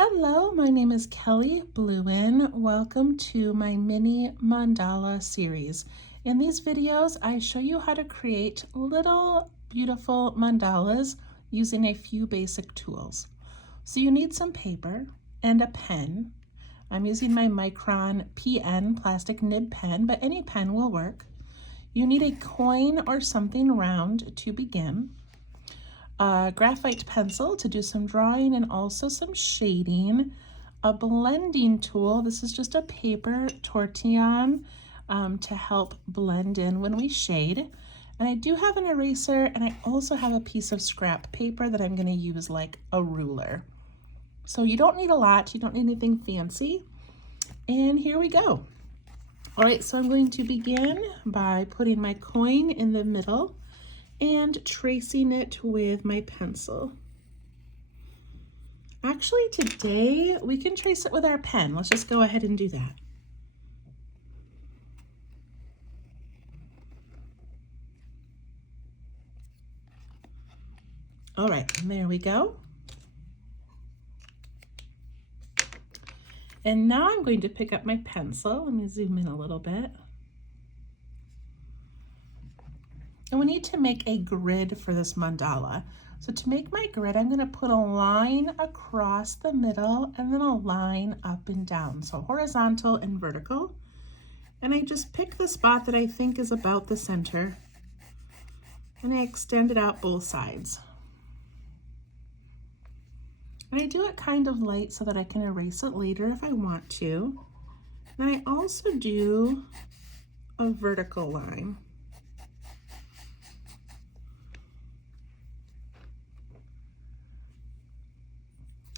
Hello, my name is Kelly Bluen. Welcome to my mini mandala series. In these videos, I show you how to create little beautiful mandalas using a few basic tools. So you need some paper and a pen. I'm using my Micron PN plastic nib pen, but any pen will work. You need a coin or something round to begin. A graphite pencil to do some drawing and also some shading, a blending tool. This is just a paper tortillon to help blend in when we shade. And I do have an eraser, and I also have a piece of scrap paper that I'm going to use like a ruler. So you don't need a lot, you don't need anything fancy. And here we go. All right, so I'm going to begin by putting my coin in the middle and tracing it with my pencil. Actually, today we can trace it with our pen. Let's just go ahead and do that. All right, and there we go. And now I'm going to pick up my pencil. Let me zoom in a little bit. And we need to make a grid for this mandala. So to make my grid, I'm going to put a line across the middle and then a line up and down. So horizontal and vertical. And I just pick the spot that I think is about the center. And I extend it out both sides. And I do it kind of light so that I can erase it later if I want to. And I also do a vertical line.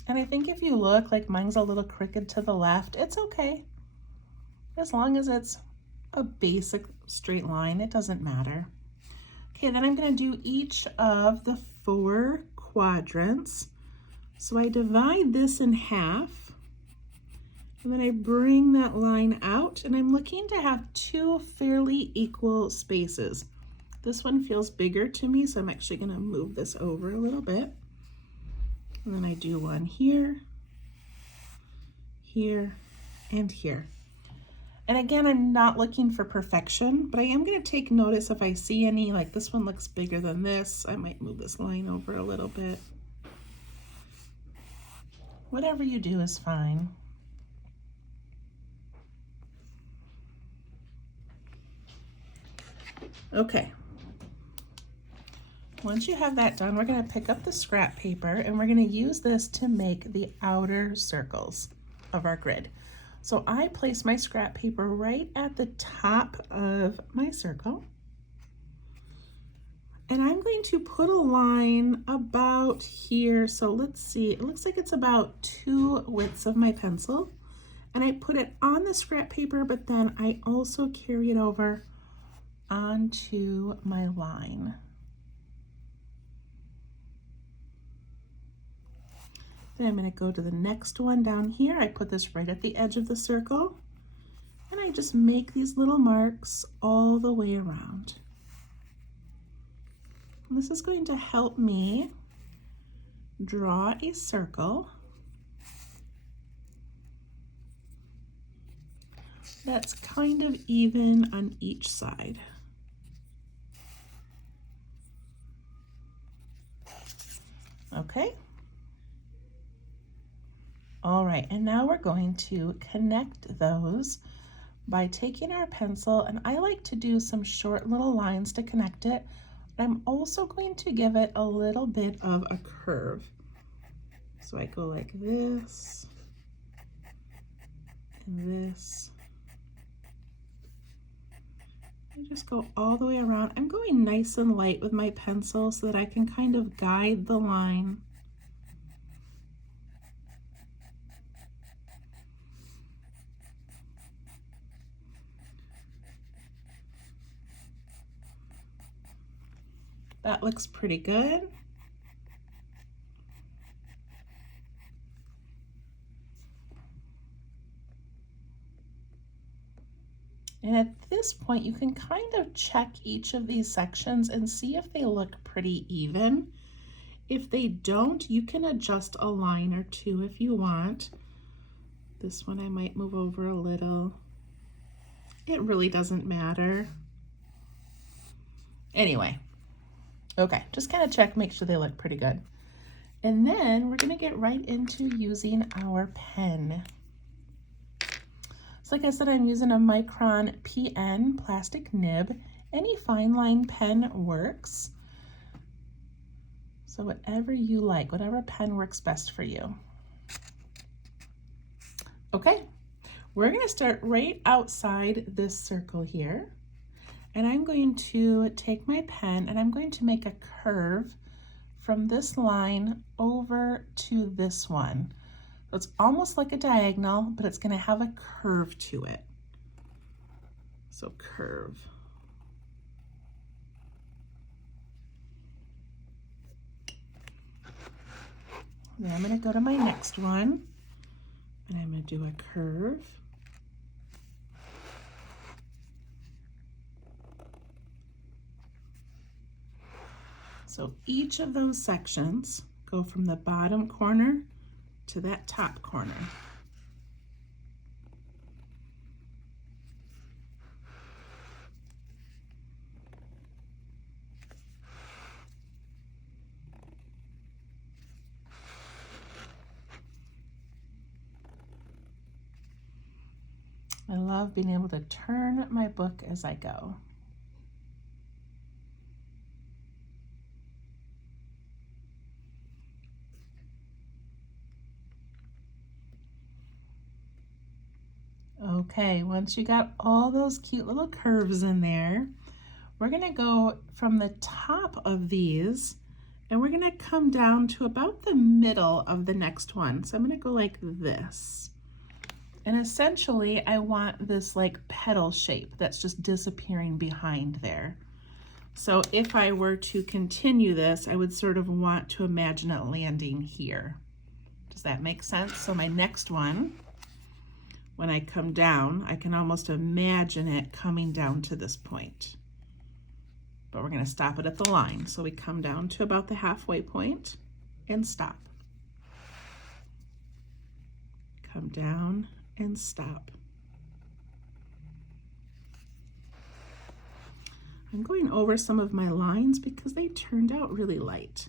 And I think if you look, like mine's a little crooked to the left, it's okay. As long as it's a basic straight line, it doesn't matter. Okay, then I'm gonna do each of the 4 quadrants. So I divide this in half, and then I bring that line out, and I'm looking to have 2 fairly equal spaces. This one feels bigger to me, so I'm actually gonna move this over a little bit. And then I do one here, here, and here. And again, I'm not looking for perfection, but I am going to take notice if I see any, like this one looks bigger than this. I might move this line over a little bit. Whatever you do is fine. Okay. Once you have that done, we're going to pick up the scrap paper and we're going to use this to make the outer circles of our grid. So I place my scrap paper right at the top of my circle. And I'm going to put a line about here. So let's see, it looks like it's about 2 widths of my pencil. And I put it on the scrap paper, but then I also carry it over onto my line. Then I'm going to go to the next one down here. I put this right at the edge of the circle, and I just make these little marks all the way around. And this is going to help me draw a circle that's kind of even on each side. Okay. All right, and now we're going to connect those by taking our pencil, and I like to do some short little lines to connect it, but I'm also going to give it a little bit of a curve. So I go like this, and this. I just go all the way around. I'm going nice and light with my pencil so that I can kind of guide the line. That looks pretty good. And at this point, you can kind of check each of these sections and see if they look pretty even. If they don't, you can adjust a line or two if you want. This one I might move over a little. It really doesn't matter. Anyway, okay, just kind of check, make sure they look pretty good. And then we're gonna get right into using our pen. So like I said, I'm using a Micron PN plastic nib. Any fine line pen works. So whatever you like, whatever pen works best for you. Okay, we're gonna start right outside this circle here. And I'm going to take my pen and I'm going to make a curve from this line over to this one. So it's almost like a diagonal, but it's going to have a curve to it. So curve. Then I'm going to go to my next one and I'm going to do a curve. So each of those sections go from the bottom corner to that top corner. I love being able to turn my book as I go. Okay, once you got all those cute little curves in there, we're gonna go from the top of these and we're gonna come down to about the middle of the next one. So I'm gonna go like this. And essentially I want this like petal shape that's just disappearing behind there. So if I were to continue this, I would sort of want to imagine it landing here. Does that make sense? So my next one, when I come down, I can almost imagine it coming down to this point. But we're going to stop it at the line. So we come down to about the halfway point and stop. Come down and stop. I'm going over some of my lines because they turned out really light.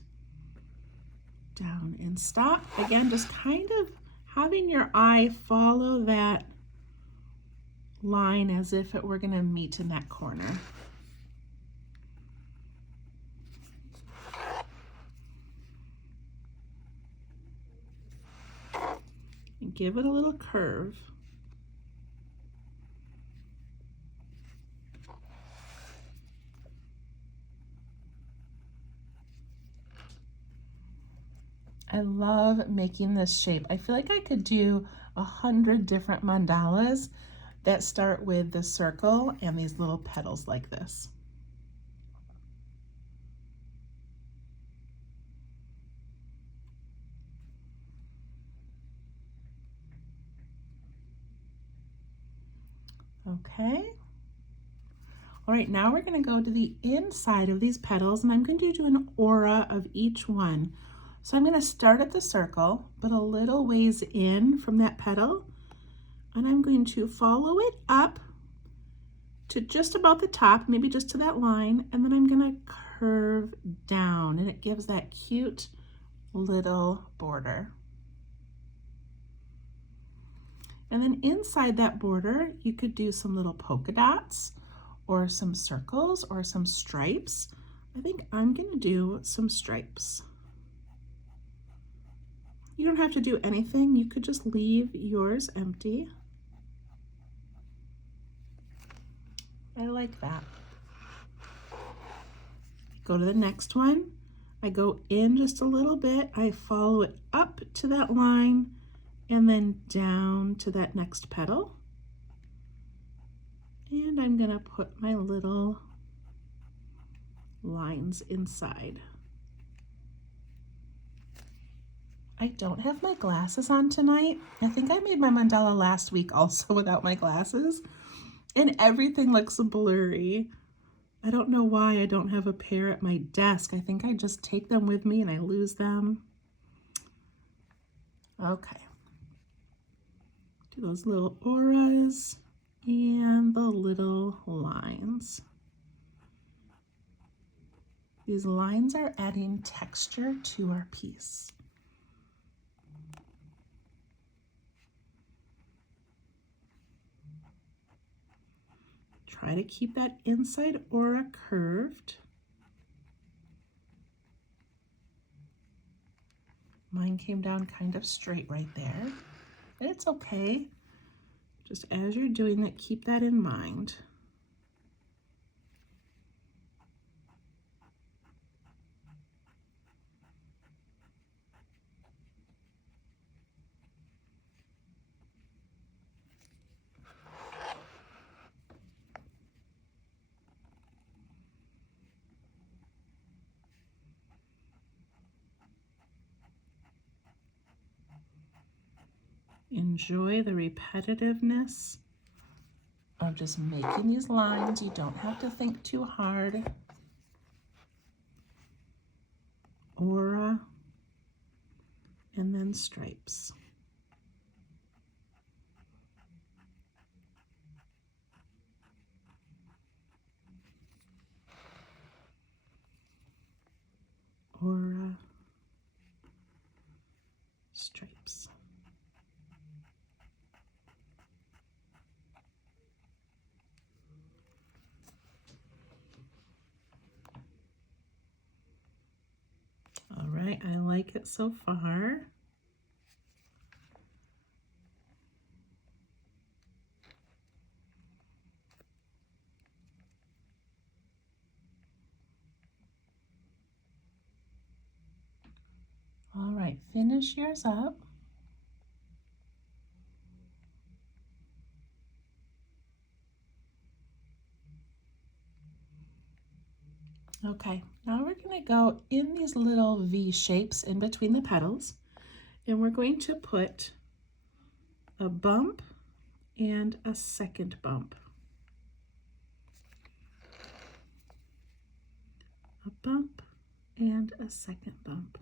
Down and stop. Again, just kind of having your eye follow that line as if it were going to meet in that corner. And give it a little curve. I love making this shape. I feel like I could do 100 different mandalas that start with the circle and these little petals like this. Okay. All right, now we're going to go to the inside of these petals and I'm going to do an aura of each one. So I'm going to start at the circle, but a little ways in from that petal, and I'm going to follow it up to just about the top, maybe just to that line, and then I'm going to curve down, and it gives that cute little border. And then inside that border, you could do some little polka dots or some circles or some stripes. I think I'm going to do some stripes. You don't have to do anything. You could just leave yours empty. I like that. Go to the next one. I go in just a little bit. I follow it up to that line and then down to that next petal. And I'm gonna put my little lines inside. I don't have my glasses on tonight. I think I made my mandala last week also without my glasses, and everything looks blurry. I don't know why I don't have a pair at my desk. I think I just take them with me and I lose them. Okay. Do those little auras and the little lines. These lines are adding texture to our piece. Try to keep that inside aura curved. Mine came down kind of straight right there. It's okay. Just as you're doing that, keep that in mind. Enjoy the repetitiveness of just making these lines. You don't have to think too hard. Aura, and then stripes. Aura, stripes. All right, I like it so far. All right, finish yours up. Okay, now we're going to go in these little V shapes in between the petals, and we're going to put a bump and a second bump. A bump and a second bump.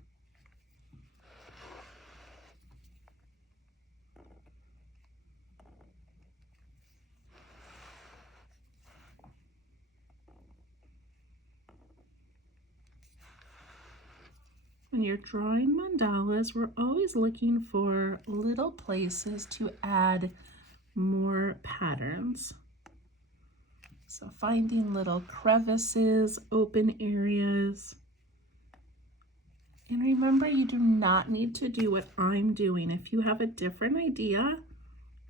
When you're drawing mandalas, we're always looking for little places to add more patterns. So finding little crevices, open areas. And remember, you do not need to do what I'm doing. If you have a different idea,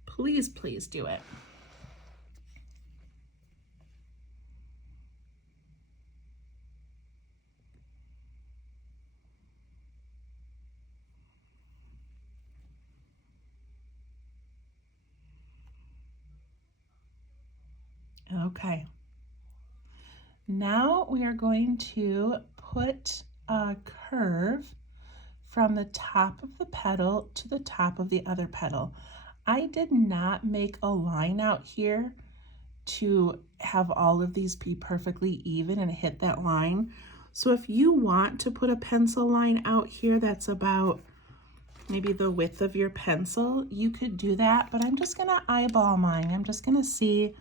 please do it. Okay. Now we are going to put a curve from the top of the petal to the top of the other petal. I did not make a line out here to have all of these be perfectly even and hit that line. So if you want to put a pencil line out here that's about maybe the width of your pencil, you could do that, but I'm just gonna eyeball mine. I'm just gonna see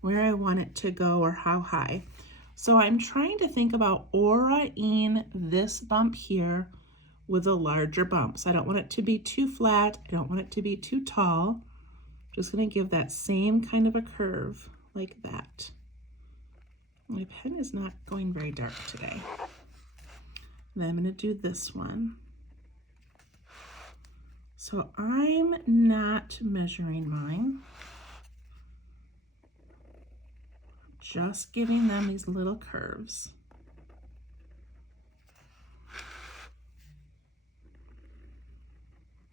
where I want it to go or how high. So I'm trying to think about aura-ing this bump here with a larger bump. So I don't want it to be too flat. I don't want it to be too tall. Just gonna give that same kind of a curve like that. My pen is not going very dark today. And then I'm gonna do this one. So I'm not measuring mine. Just giving them these little curves.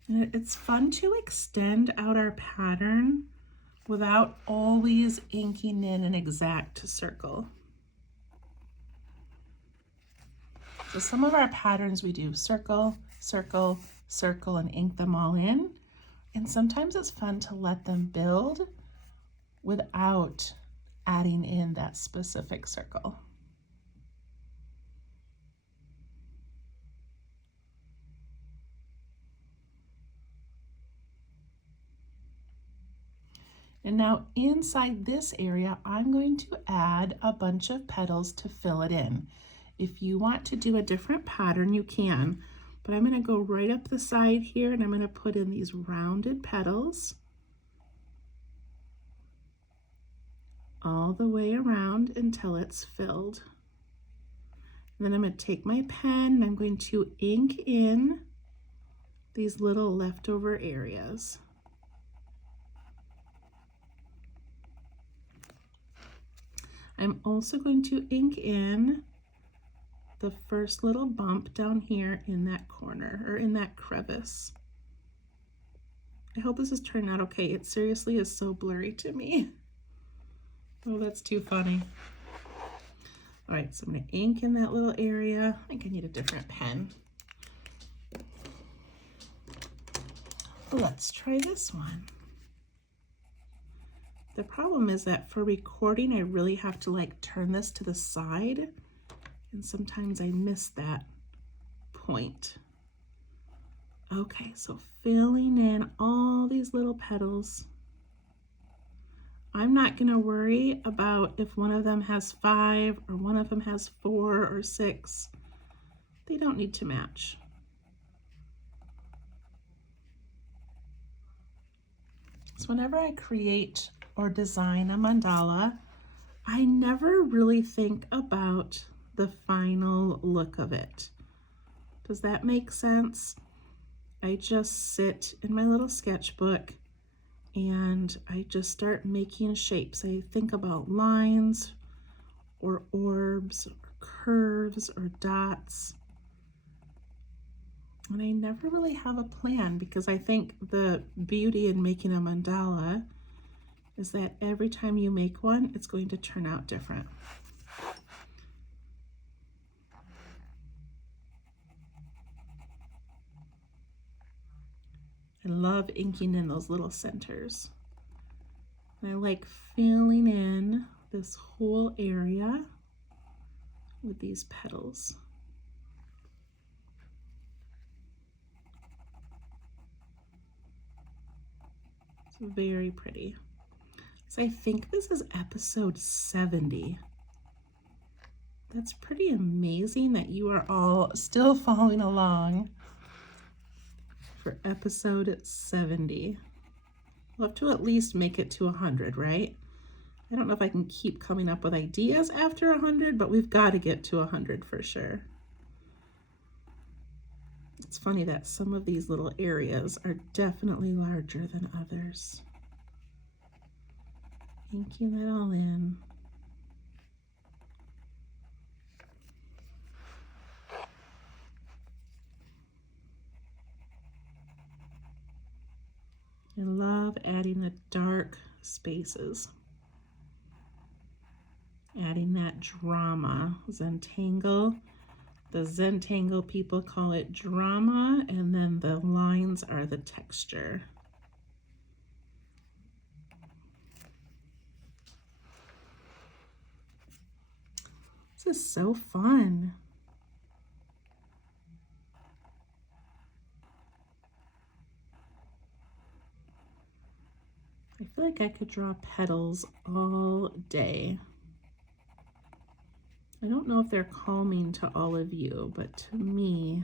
And it's fun to extend out our pattern without always inking in an exact circle. So some of our patterns we do circle, circle, circle, and ink them all in. And sometimes it's fun to let them build without adding in that specific circle. And now inside this area, I'm going to add a bunch of petals to fill it in. If you want to do a different pattern, you can, but I'm going to go right up the side here and I'm going to put in these rounded petals all the way around until it's filled. And then I'm going to take my pen and I'm going to ink in these little leftover areas. I'm also going to ink in the first little bump down here in that corner, or in that crevice. I hope this is turning out okay. It seriously is so blurry to me. Oh, that's too funny. All right, so I'm gonna ink in that little area. I think I need a different pen. Let's try this one. The problem is that for recording, I really have to like turn this to the side, and sometimes I miss that point. Okay, so filling in all these little petals. I'm not gonna worry about if one of them has 5 or one of them has 4 or 6. They don't need to match. So whenever I create or design a mandala, I never really think about the final look of it. Does that make sense? I just sit in my little sketchbook and I just start making shapes. I think about lines or orbs or curves or dots. And I never really have a plan, because I think the beauty in making a mandala is that every time you make one, it's going to turn out different. I love inking in those little centers. And I like filling in this whole area with these petals. It's very pretty. So I think this is episode 70. That's pretty amazing that you are all still following along for episode 70. We'll have to at least make it to 100, right? I don't know if I can keep coming up with ideas after 100, but we've got to get to 100 for sure. It's funny that some of these little areas are definitely larger than others. Inking that all in. I love adding the dark spaces. Adding that drama. Zentangle. The Zentangle people call it drama, and then the lines are the texture. This is so fun. I feel like I could draw petals all day. I don't know if they're calming to all of you, but to me,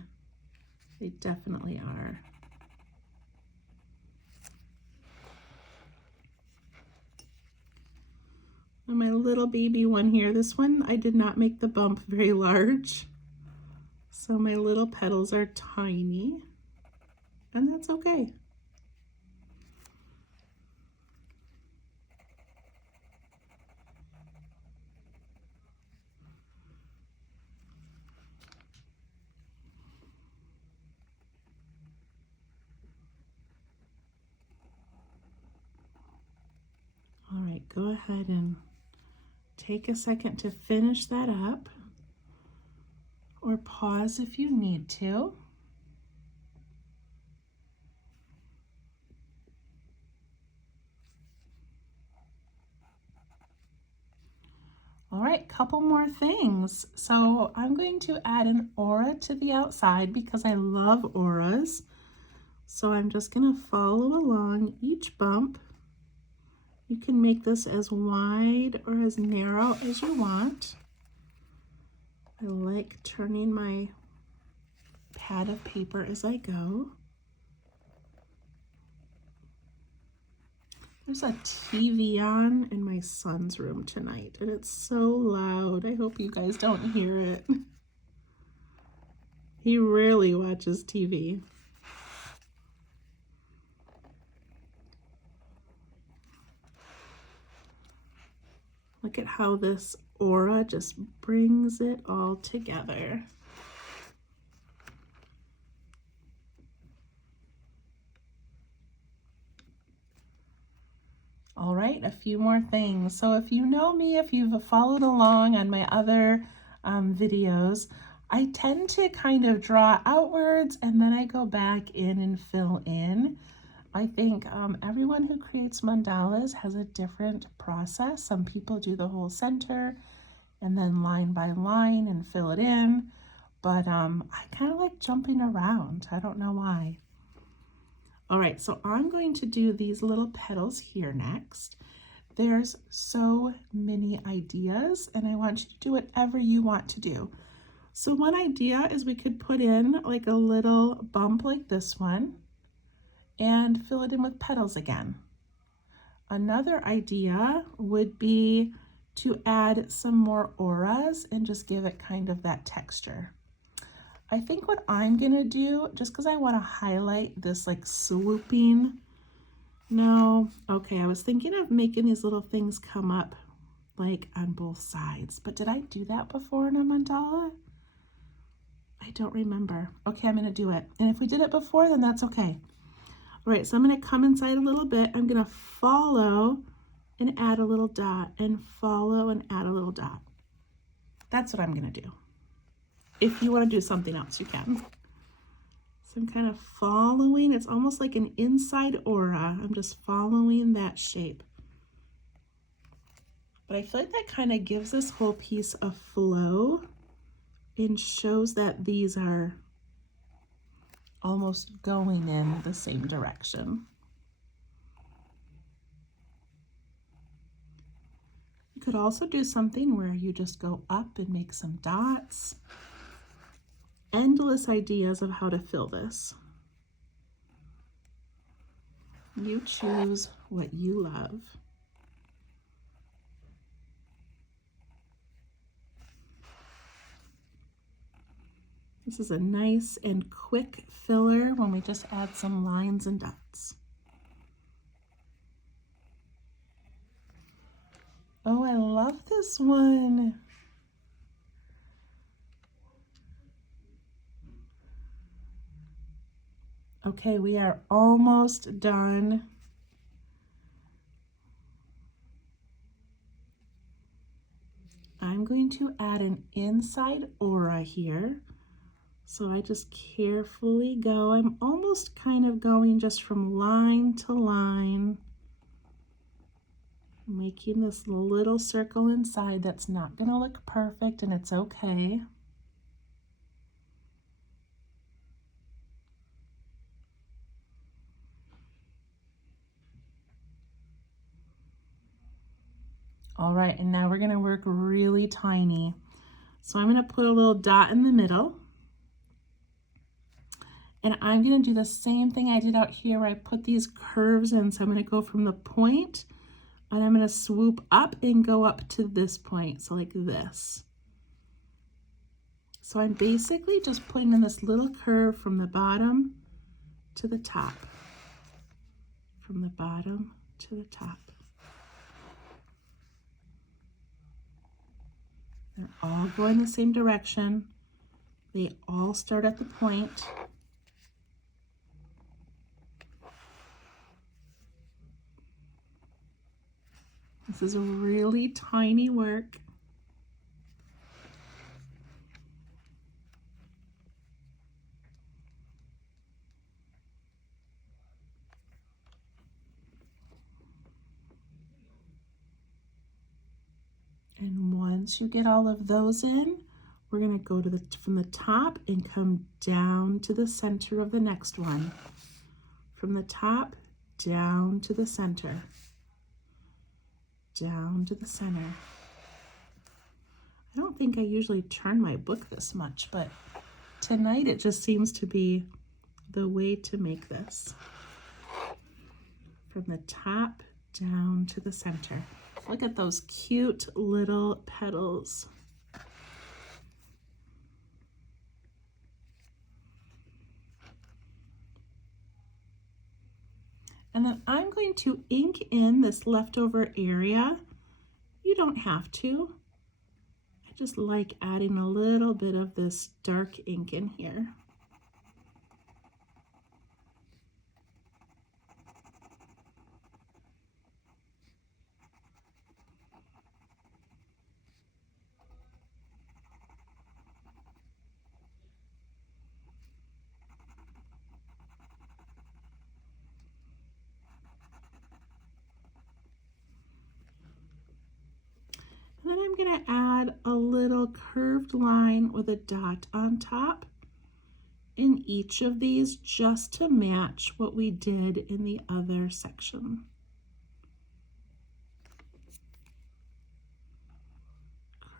they definitely are. And my little baby one here, this one, I did not make the bump very large. So my little petals are tiny, and that's okay. All right, go ahead and take a second to finish that up, or pause if you need to. right, couple more things. So I'm going to add an aura to the outside because I love auras. So I'm just going to follow along each bump. You can make this as wide or as narrow as you want. I like turning my pad of paper as I go. There's a TV on in my son's room tonight, and it's so loud. I hope you guys don't hear it. He rarely watches TV. Look at how this aura just brings it all together. All right, a few more things. So if you know me, if you've followed along on my other videos, I tend to kind of draw outwards and then I go back in and fill in. I think everyone who creates mandalas has a different process. Some people do the whole center and then line by line and fill it in. But I kind of like jumping around. I don't know why. All right, so I'm going to do these little petals here next. There's so many ideas and I want you to do whatever you want to do. So one idea is we could put in like a little bump like this one and fill it in with petals again. Another idea would be to add some more auras and just give it kind of that texture. I think what I'm gonna do, just because I want to highlight this like swooping, no, okay, I was thinking of making these little things come up like on both sides, but did I do that before in a mandala? I don't remember. Okay, I'm gonna do it. And if we did it before, then that's okay. All right, so I'm gonna come inside a little bit. I'm gonna follow and add a little dot and follow and add a little dot. That's what I'm gonna do. If you want to do something else, you can. So I'm kind of following, it's almost like an inside aura. I'm just following that shape. But I feel like that kind of gives this whole piece a flow and shows that these are almost going in the same direction. You could also do something where you just go up and make some dots. Endless ideas of how to fill this. You choose what you love. This is a nice and quick filler when we just add some lines and dots. Oh, I love this one. Okay, we are almost done. I'm going to add an inside aura here. So I just carefully go. I'm almost kind of going just from line to line, making this little circle inside that's not going to look perfect, and it's okay. All right, and now we're gonna work really tiny. So I'm gonna put a little dot in the middle. And I'm gonna do the same thing I did out here where I put these curves in. So I'm gonna go from the point and I'm gonna swoop up and go up to this point. So like this. So I'm basically just putting in this little curve from the bottom to the top. From the bottom to the top. They're all going the same direction. They all start at the point. This is really tiny work. And one Once you get all of those in, we're going to go to from the top and come down to the center of the next one. From the top down to the center. Down to the center. I don't think I usually turn my book this much, but tonight it just seems to be the way to make this. From the top down to the center. Look at those cute little petals. And then I'm going to ink in this leftover area. You don't have to. I just like adding a little bit of this dark ink in here. And then I'm going to add a little curved line with a dot on top in each of these just to match what we did in the other section.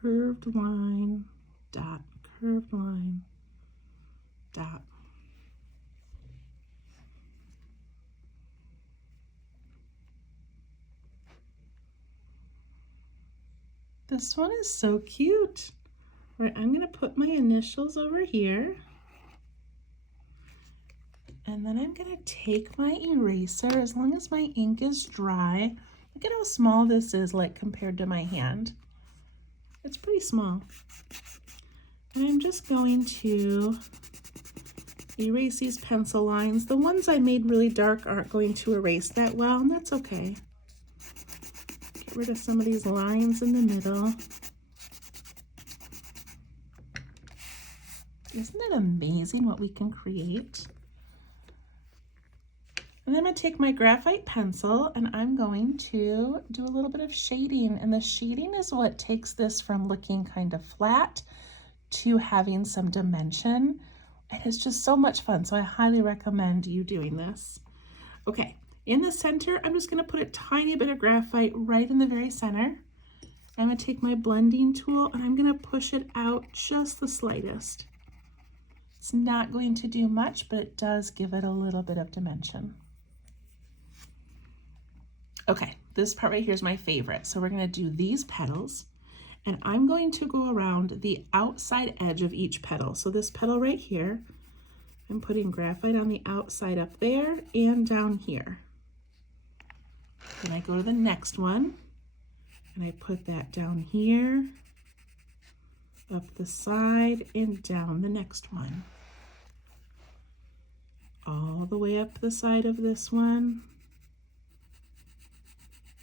Curved line, dot, curved line, dot. This one is so cute. All right, I'm going to put my initials over here. And then I'm going to take my eraser, as long as my ink is dry. Look at how small this is, like compared to my hand. It's pretty small. And I'm just going to erase these pencil lines. The ones I made really dark aren't going to erase that well, and that's okay. Get rid of some of these lines in the middle. Isn't it amazing what we can create? And then I'm going to take my graphite pencil and I'm going to do a little bit of shading. And the shading is what takes this from looking kind of flat to having some dimension. And it's just so much fun. So I highly recommend you doing this. Okay, in the center, I'm just going to put a tiny bit of graphite right in the very center. I'm going to take my blending tool and I'm going to push it out just the slightest. It's not going to do much, but it does give it a little bit of dimension. Okay, this part right here is my favorite. So we're going to do these petals and I'm going to go around the outside edge of each petal. So this petal right here, I'm putting graphite on the outside up there and down here. Then I go to the next one and I put that down here, up the side and down the next one. All the way up the side of this one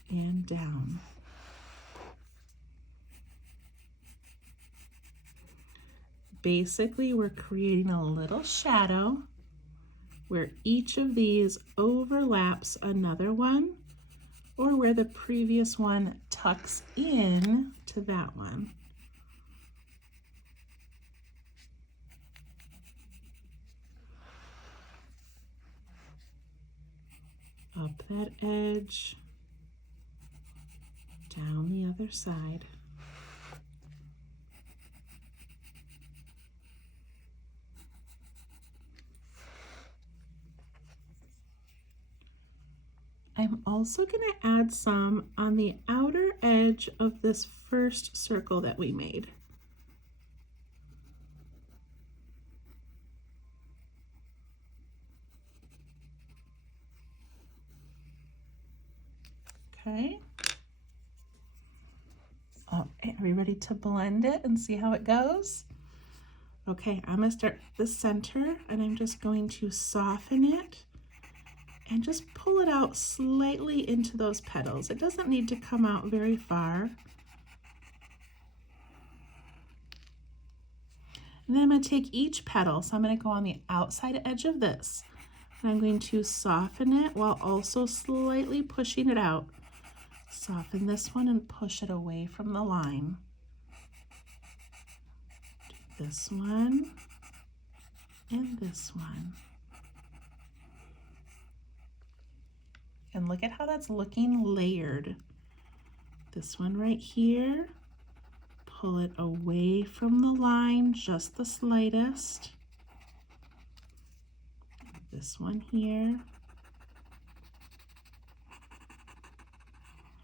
and down. Basically, we're creating a little shadow where each of these overlaps another one, or where the previous one tucks in to that one. Up that edge, down the other side. I'm also going to add some on the outer edge of this first circle that we made. Okay. All right, are we ready to blend it and see how it goes? Okay, I'm going to start at the center and I'm just going to soften it and just pull it out slightly into those petals. It doesn't need to come out very far. And then I'm going to take each petal. So I'm going to go on the outside edge of this. And I'm going to soften it while also slightly pushing it out. Soften this one and push it away from the line. this one and this one. And look at how that's looking layered. This one right here, pull it away from the line, just the slightest. This one here.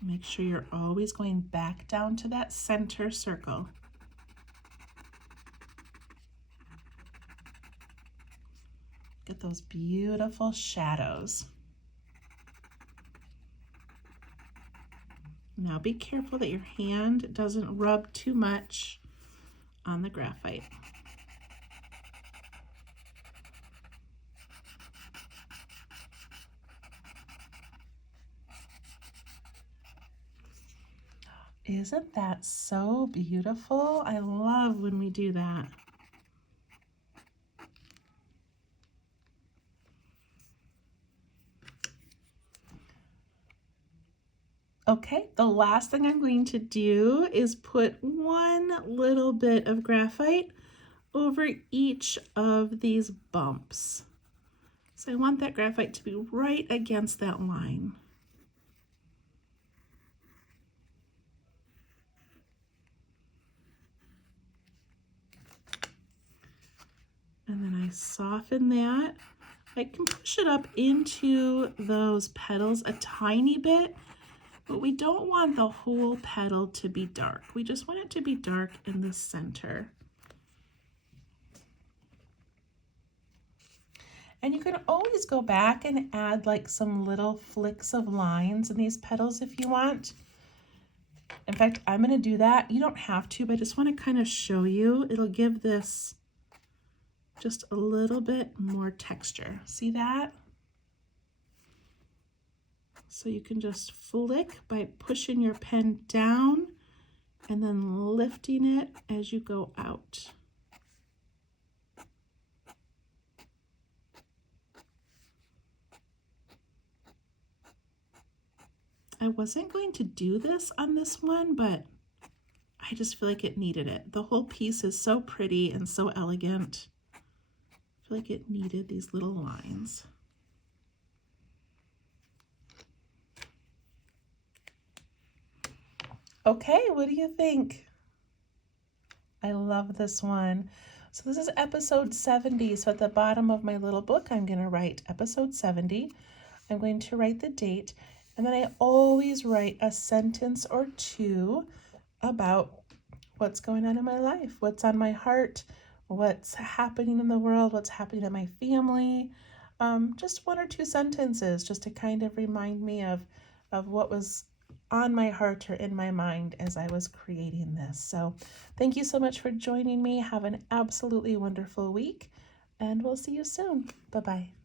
Make sure you're always going back down to that center circle. Get those beautiful shadows. Now be careful that your hand doesn't rub too much on the graphite. Isn't that so beautiful? I love when we do that. Okay, the last thing I'm going to do is put one little bit of graphite over each of these bumps. So I want that graphite to be right against that line. And then I soften that. I can push it up into those petals a tiny bit, but we don't want the whole petal to be dark. We just want it to be dark in the center. And you can always go back and add like some little flicks of lines in these petals if you want. In fact, I'm going to do that. You don't have to, but I just want to kind of show you. It'll give this just a little bit more texture. See that? So you can just flick by pushing your pen down and then lifting it as you go out. I wasn't going to do this on this one, but I just feel like it needed it. The whole piece is so pretty and so elegant. I feel like it needed these little lines. Okay, what do you think? I love this one. So this is episode 70. So at the bottom of my little book, I'm going to write episode 70. I'm going to write the date, and then I always write a sentence or two about what's going on in my life, what's on my heart, what's happening in the world, what's happening in my family. Just one or two sentences just to kind of remind me of what was on my heart or in my mind as I was creating this. So thank you so much for joining me. Have an absolutely wonderful week, and we'll see you soon. Bye-bye.